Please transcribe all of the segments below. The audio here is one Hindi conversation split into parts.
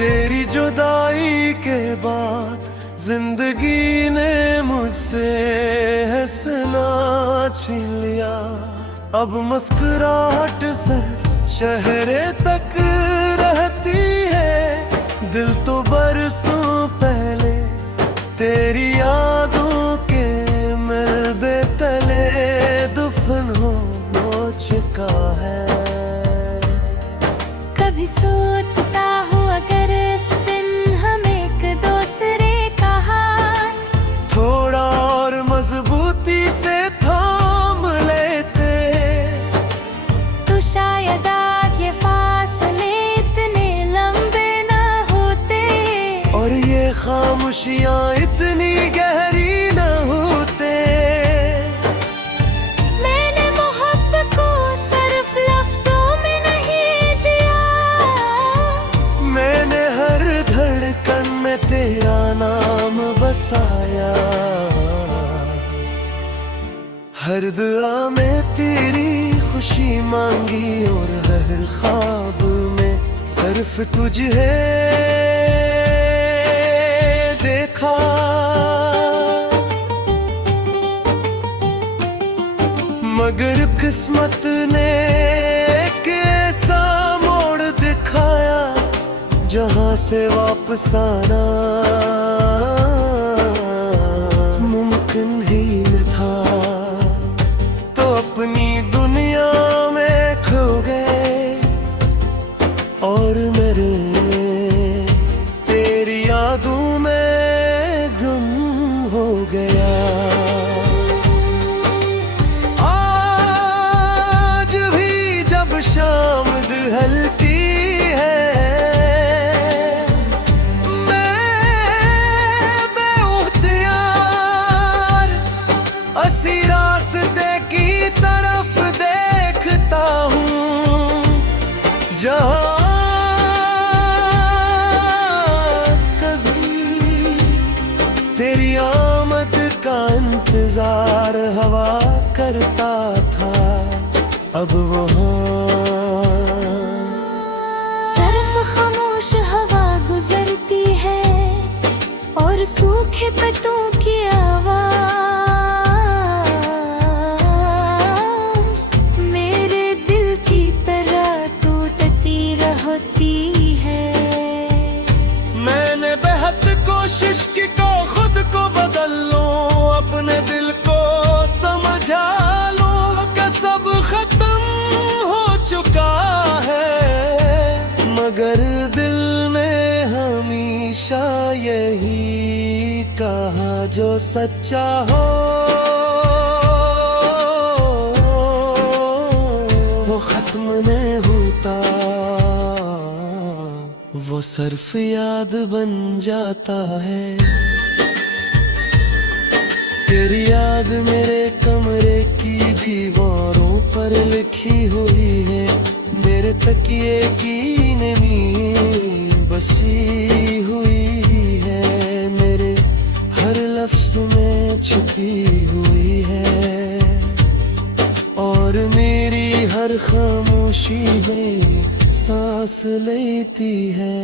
तेरी जुदाई के बाद जिंदगी ने मुझसे हंसना छीन लिया। अब मुस्कुराहट सिर्फ चेहरे तक रहती है, दिल तो बरसों पहले तेरी यादों के मलबे तले दफन हो चुका है। कभी सोचता हूँ अगर इस दिन हम एक दूसरे का हाथ थोड़ा और मजबूती से थाम लेते, तो शायद आज ये फासले इतने लंबे ना होते, और ये खामोशियाँ इतनी गहरी न होते। मैंने मोहब्बत को सिर्फ लफ्जों में नहीं जिया, मैंने हर धड़कन में तेरा नाम बसाया। हर दुआ में तेरी खुशी मांगी और हर ख्वाब में सिर्फ तुझे देखा। मगर किस्मत ने एक ऐसा मोड़ दिखाया जहां से वापस आना मुमकिन ही न था। तो अपनी दुनिया में खो गए और मेरे तेरी यादों में गुम हो गया। आज भी जब शाम ढलती है, मैं बेख्तियार असी रास्ते की तरफ देखता हूँ, जहाँ कभी तेरी आमद का इंतजार हवा करता था, अब वहाँ सिर्फ खामोश हवा गुजरती है और सूखे पत्तों की आवाज मेरे दिल की तरह टूटती रहती है। मैंने बेहद कोशिश की को खुद को बदल लूं, अपने दिल को समझा लूं कि सब खत्म हो चुका है, मगर दिल में हमेशा यही कहा जो सच्चा हो वो खत्म नहीं होता, वो सिर्फ याद बन जाता है। तेरी याद मेरे कमरे की दीवारों पर लिखी हुई है, मेरे तकिए की नमी बसी हुई है, मेरे हर लफ्ज में छुपी हुई है, और मेरी हर खामोशी में सांस लेती है।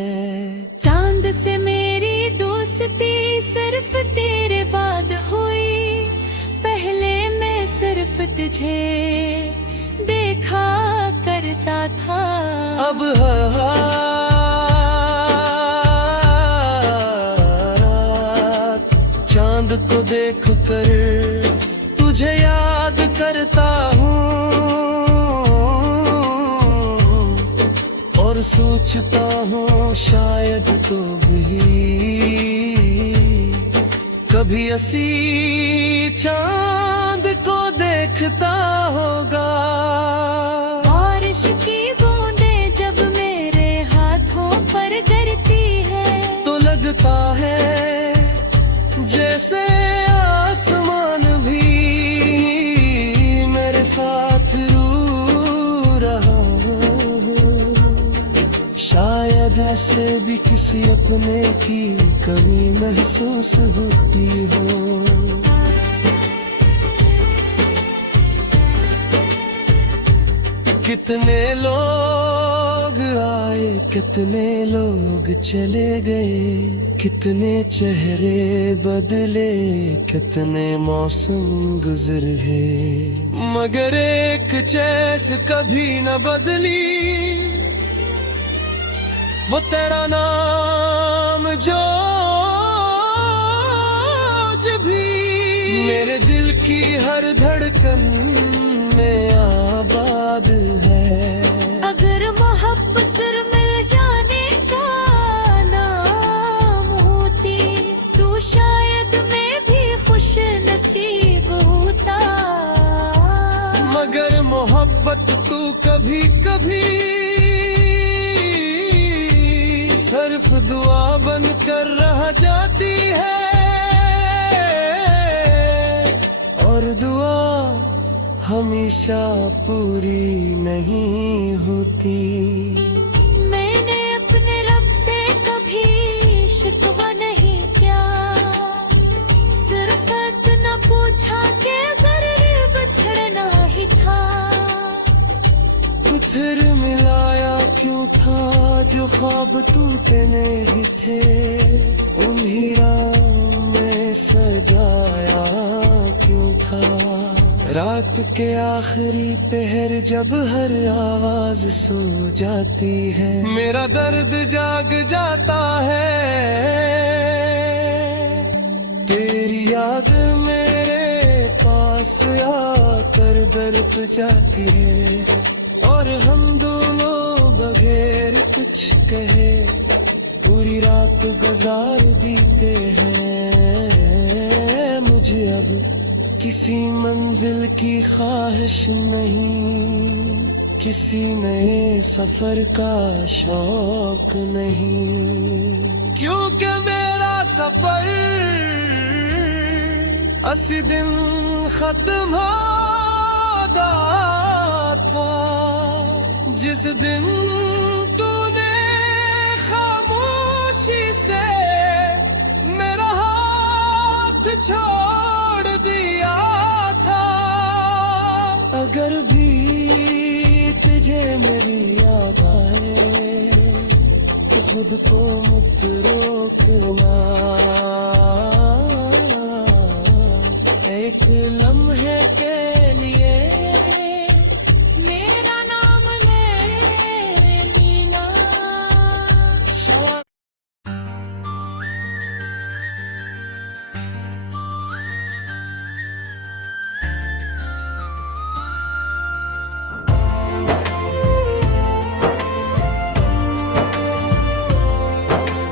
चांद से मेरी दोस्ती सिर्फ तेरे बाद हुई, पहले मैं सिर्फ तुझे देखा करता था, अब चांद को देख कर तुझे याद करता हूँ, और सोचता हूँ शायद तो भी कभी असी चांद को देखता होगा। बारिश की बूंदें जब मेरे हाथों पर गिरती है, तो लगता है जैसे आसमान भी मेरे साथ रू रहा हो। शायद ऐसे भी किसी अपने की कमी महसूस होती हो। कितने लोग आए कितने लोग चले गए, कितने चेहरे बदले, कितने मौसम गुजर गए, मगर एक चैस कभी न बदली, वो तेरा नाम जो भी मेरे दिल की हर धड़कन में आबाद है। अगर मोहब्बत सिर्फ मिल जाने का नाम होती, तो शायद मैं भी खुश नसीब होता। मगर मोहब्बत तू कभी कभी सिर्फ दुआ बनकर रह जाती है, और दुआ हमेशा पूरी नहीं होती। मैंने अपने रब से कभी शिकवा नहीं किया, सिर्फ इतना पूछा कि अगर बिछड़ना ही था, तो फिर मिलाया क्यों था जो ख्वाब टूटे नहीं थे, उन्हीं राहों में सजाया क्यों था। रात के आखिरी पहर जब हर आवाज सो जाती है, मेरा दर्द जाग जाता है, तेरी याद मेरे पास आकर बरप जाती है, और हम दोनों बगैर कुछ कहे पूरी रात गुजार देते हैं। मुझे अब किसी मंजिल की ख्वाहिश नहीं, किसी नए सफर का शौक नहीं, क्योंकि मेरा सफर अस्सी दिन खत्म होता था, जिस दिन तूने खामोशी से मेरा हाथ छोड़ दिया था। अगर भी तुझे मेरी याद आए तो खुद को मत रोकना, एक लम्हे के लिए मेरा नाम ले लेना।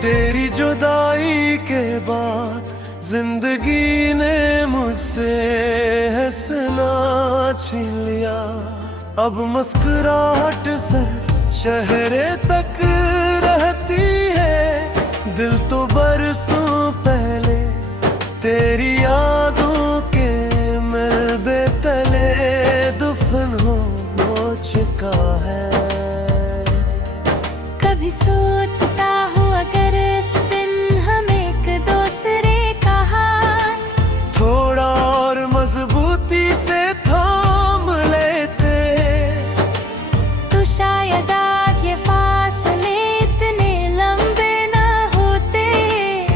तेरी जुदाई के बाद जिंदगी ने मुझसे हंसना छीन लिया, अब मुस्कुराहट सिर्फ चेहरे तक रहती है, दिल तो बरसों पहले तेरी यादों के मलबे तले दफन हो चुका है। कभी सोचता हूँ अगर इस दिन हम एक दूसरे का हाथ थोड़ा और मजबूती से थाम लेते, तो शायद आज ये फासले इतने लंबे ना होते,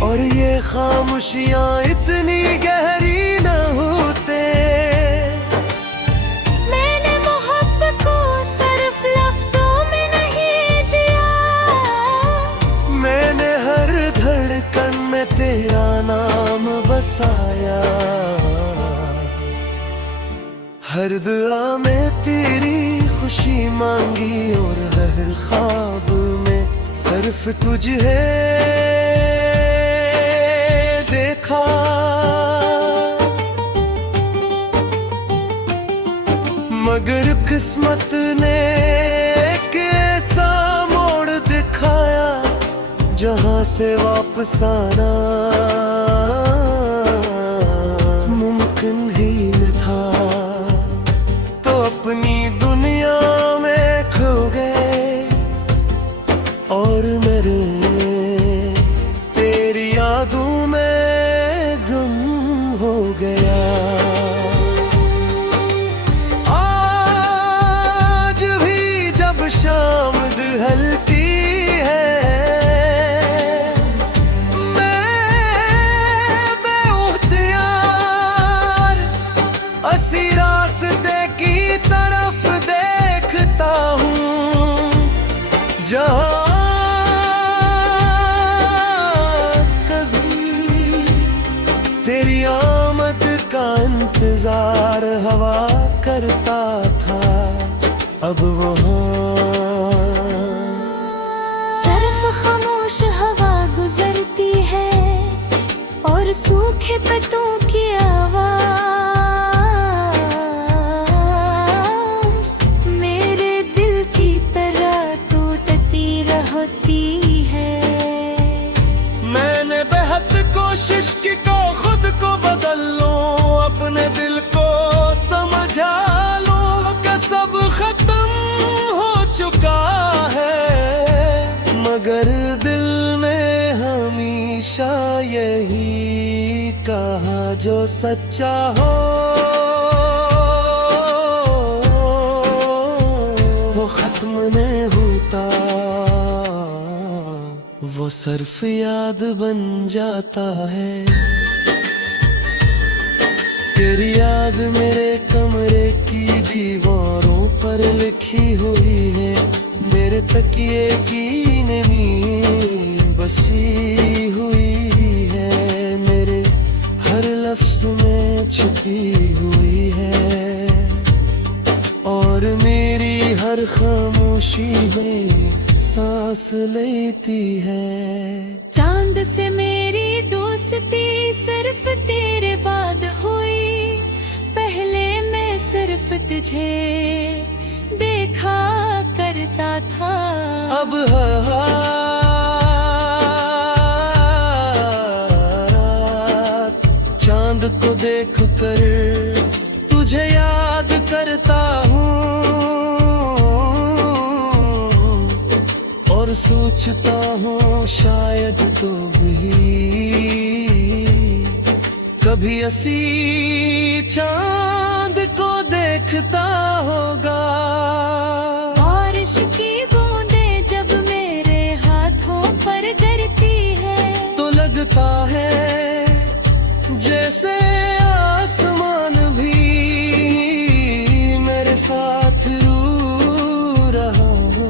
और ये खामोशियाँ इतनी गहरी न होते। मैंने मोहब्बत को सिर्फ लफ्जों में नहीं जिया, मैंने हर धड़कन में तेरा नाम बसाया, हर दुआ में तेरी खुशी मांगी, और हर ख्वाब में सिर्फ तुझे देखा। मगर किस्मत ने एक ऐसा मोड़ दिखाया जहां से वापस आना मुमकिन ही न था, तो अपनी दुनिया में खो गए और मेरे तेरी यादों में गुम हो गया। आज भी जब शाम ढल इंतजार हवा करता था, अब वो सिर्फ खामोश हवा गुजरती है और सूखे पत्तों की आवाज मेरे दिल की तरह टूटती रहती है। मैंने बेहद कोशिश की को खुद को बदल लूं, अपने दिल को समझा लूं कि सब खत्म हो चुका है, मगर दिल में हमेशा यही कहा जो सच्चा हो वो खत्म नहीं होता, वो सिर्फ याद बन जाता है। तेरी याद मेरे कमरे की दीवारों पर लिखी हुई है, मेरे तकिए की नमी बसी हुई है, मेरे हर लफ्ज में छुपी हुई है, और मेरी हर खामोशी में सांस लेती है। चांद से मेरी दोस्ती सिर्फ तेरे बाद हुई, पहले मैं सिर्फ तुझे देखा करता था, अब चांद को देख कर तुझे याद करता हूँ और सोचता हूँ शायद तो भी कभी ऐसी चांद को देखता होगा। बारिश की बूंदें जब मेरे हाथों पर गिरती है तो लगता है जैसे आसमान भी मेरे साथ रू रहा हो,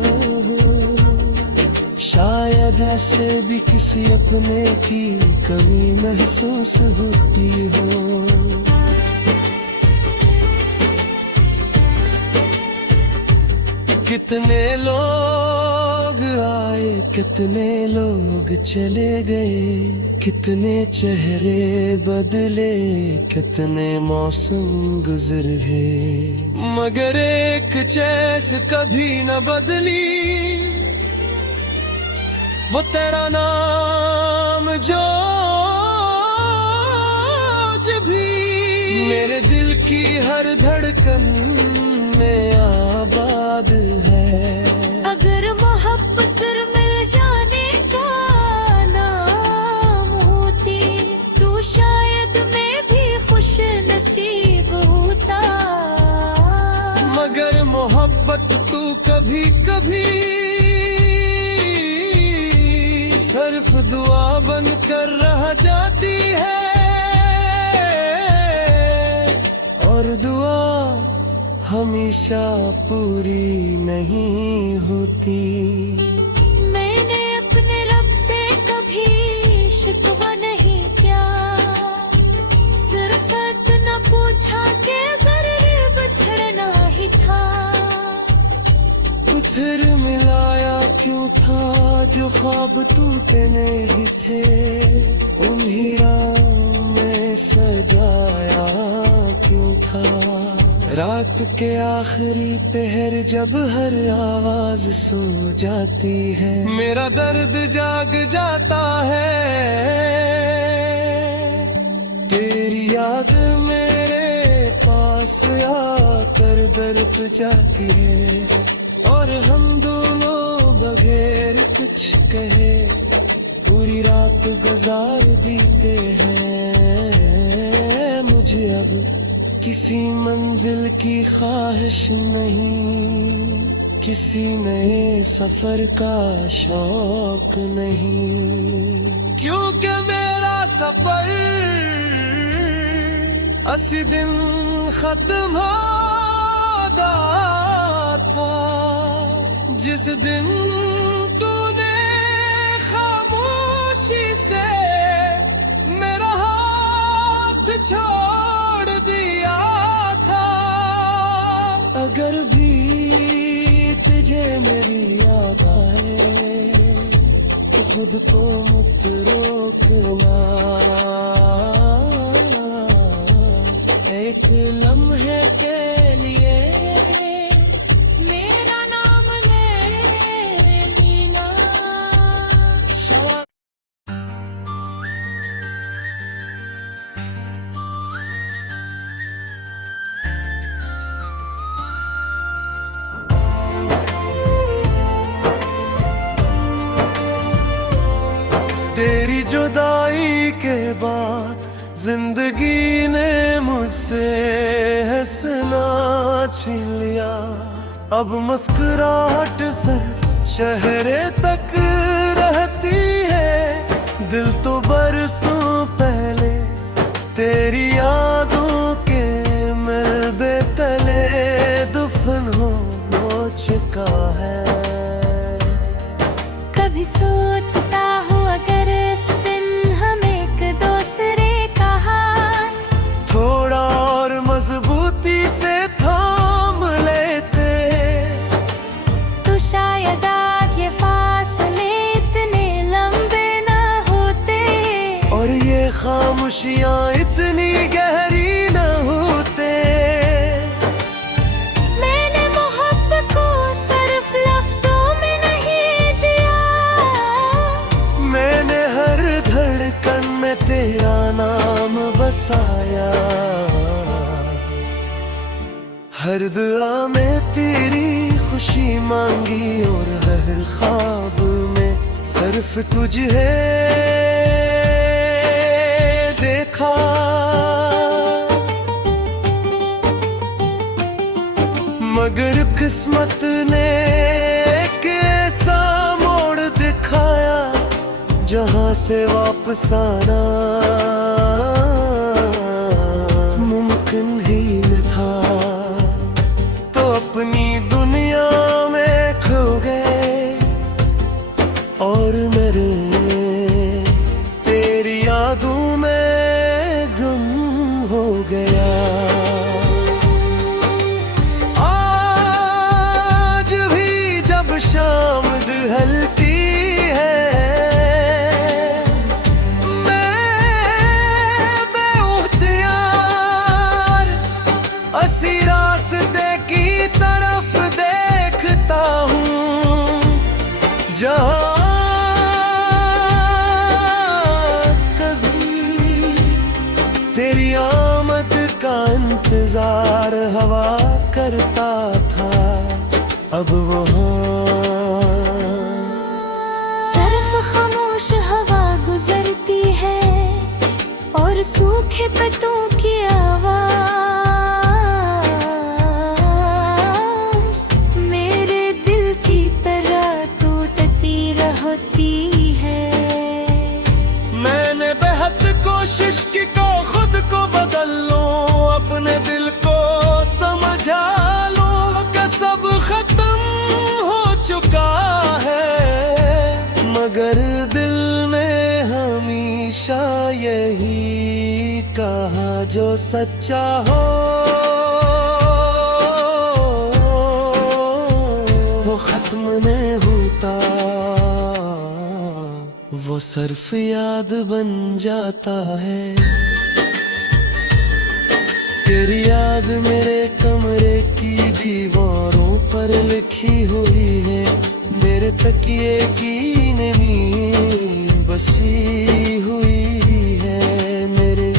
शायद ऐसे भी किसी अपने की कमी महसूस होती हो। कितने लोग आए कितने लोग चले गए, कितने चेहरे बदले कितने मौसम गुजर गए, मगर एक चैस कभी न बदली, वो तेरा नाम जो भी मेरे दिल की हर धड़कन में आबाद है। अगर मोहब्बत सिर्फ मिल जाने का नाम होती तो शायद मैं भी खुश नसीब होता, मगर मोहब्बत तू कभी कभी सिर्फ दुआ बनकर रह जाती है, और दुआ हमेशा पूरी नहीं होती। मैंने अपने रब से कभी शिकवा नहीं किया, सिर्फ इतना पूछा कि गरीब छड़ना ही था, तो फिर मिलाया क्यों था जो ख्वाब टूटे नहीं थे, उन्हीं राहों में सजाया क्यों था। रात के आखिरी पहर जब हर आवाज सो जाती है, मेरा दर्द जाग जाता है, तेरी याद मेरे पास आकर बरप जाती है, और हम दोनों बगैर कुछ कहे पूरी रात गुजार देते हैं। मुझे अब किसी मंजिल की ख्वाहिश नहीं, किसी नए सफर का शौक नहीं, क्योंकि मेरा सफर असी दिन खत्म होता था, जिस दिन तूने खामोशी से मेरा हाथ छोड़ दिया। खुद को मत रोकना, एक लम्हे के लिए मेरा नाम ले लेना। तेरी जुदाई के बाद जिंदगी ने मुझसे हंसना छीन लिया। अब मुस्कुराहट सिर्फ चेहरे तक रहती है, दिल तो बरसों पहले तेरी यादों के मलबे तले दफन हो चुका है। कभी सोचता हूँ अगर इस दिन हम एक दूसरे का हाथ थोड़ा और मजबूती से थाम लेते, तो शायद आज ये फासले इतने लंबे ना होते, और ये खामोशियाँ इतनी गहरी न होते। मैंने मोहब्बत को सिर्फ लफ्जों में नहीं जिया, मैंने हर धड़कन में तेरा नाम बसाया, हर दुआ में तेरी खुशी मांगी और हर ख्वाब में सिर्फ तुझे देखा। मगर किस्मत ने एक ऐसा मोड़ दिखाया जहां से वापस आना मुमकिन ही न था। तो अपनी दुनिया में खो गए और मेरे तेरी यादों में गुम हो गया। आज भी जब शाम ढलती है, मैं बेख्तियार असी रास्ते की तरफ देखता हूँ, जहाँ कभी तेरी आमद का इंतजार हवा करता था, अब वहाँ सिर्फ खामोश हवा गुजरती है और सूखे पत्तों की आवाज मेरे दिल की तरह टूटती रहती है। मैंने बेहद कोशिश की को खुद को बदल लूं, अपने दिल को समझा लूं कि सब खत्म हो चुका है, मगर दिल ने हमेशा यही कहा जो सच्चा हो वो खत्म नहीं होता, वो सिर्फ याद बन जाता है। तेरी याद मेरे कमरे की दीवारों पर लिखी हुई है, मेरे तकिए की नींद बसी हुई है, मेरे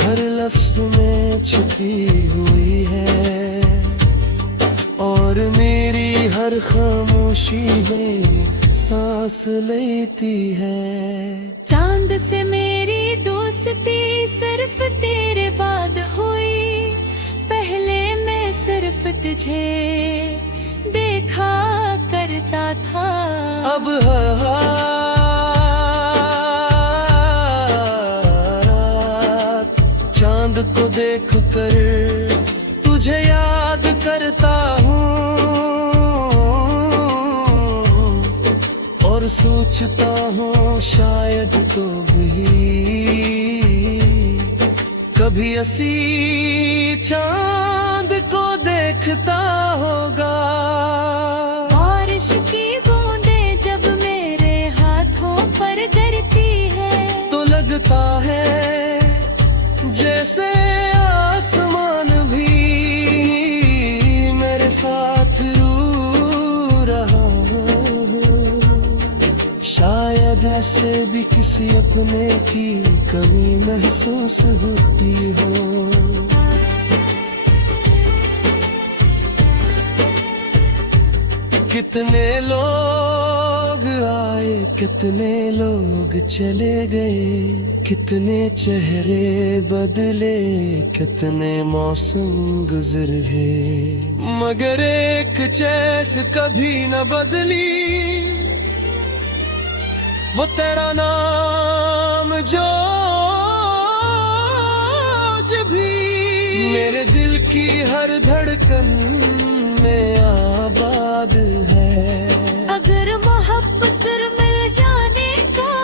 हर लफ्ज में छुपी हुई है, और मेरी हर खामोशी में सांस लेती है। चांद से मेरी दोस्ती सिर्फ तेरे बाद हुई, पहले मैं सिर्फ तुझे देखा करता था, अब चांद को देख कर तुझे याद करता हूँ, और सोचता हूँ शायद तो भी कभी असी चांद को देखता होगा। बारिश की बूंदें जब मेरे हाथों पर लगता है जैसे आसमान भी मेरे साथ रू रहा हो। शायद ऐसे भी किसी अपने की कमी महसूस होती हो। कितने लोग आए, कितने लोग चले गए, कितने चेहरे बदले, कितने मौसम गुजर गए, मगर एक चैस कभी न बदली, वो तेरा नाम जो भी मेरे दिल की हर धड़कन में आबाद है। अगर मोहब्बत सिर्फ मिल जाने का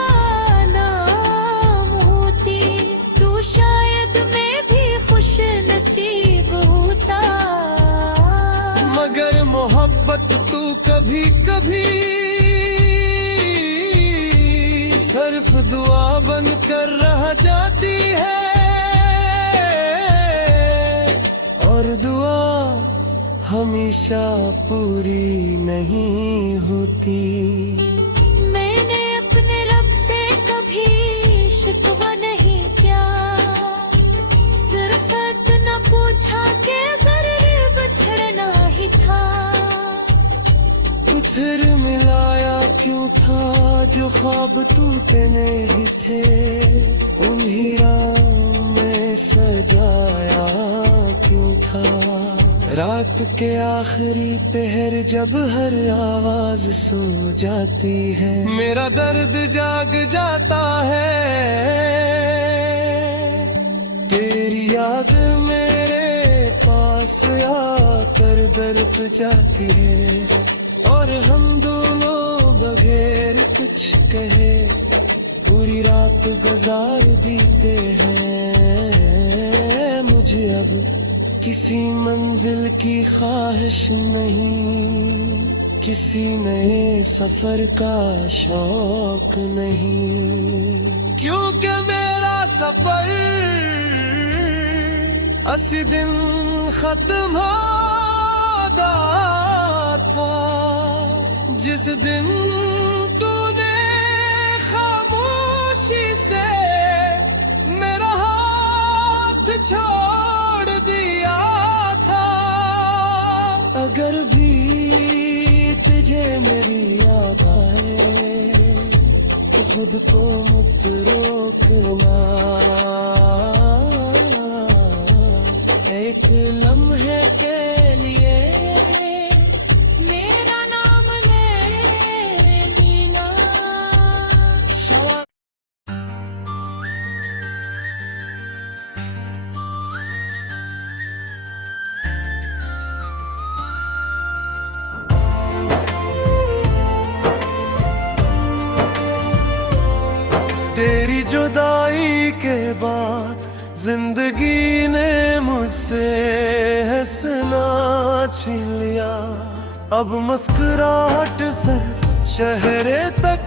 नाम होती तो शायद मैं भी खुश नसीब होता। मगर मोहब्बत तू कभी कभी सिर्फ दुआ बनकर रह जाती है, और दुआ हमेशा पूरी नहीं होती। मैंने अपने रब से कभी शिकवा नहीं किया, सिर्फ इतना पूछा कि अगर बिछड़ना ही था तो फिर मिलाया क्यों था, जो ख्वाब टूटे नहीं थे उन्हीं राह में सजाया क्यों था। रात के आखिरी पहर जब हर आवाज सो जाती है, मेरा दर्द जाग जाता है। तेरी याद मेरे पास आकर बरप जाती है, और हम दोनों बगैर कुछ कहे पूरी रात गुजार देते हैं। मुझे अब किसी मंजिल की ख्वाहिश नहीं, किसी नए सफर का शौक नहीं, क्योंकि मेरा सफर अस्सी दिन खत्म होता था जिस दिन तूने खामोशी से मेरा हाथ छोड़ दिया था। अगर भी तुझे मेरी याद आए तो खुद को मत रोकना, एक लम्हे के लिए मेरा नाम ले लेना। तेरी जुदाई के बाद जिंदगी ने मुझसे हंसना छीन लिया। अब मुस्कुराहट सिर्फ चेहरे तक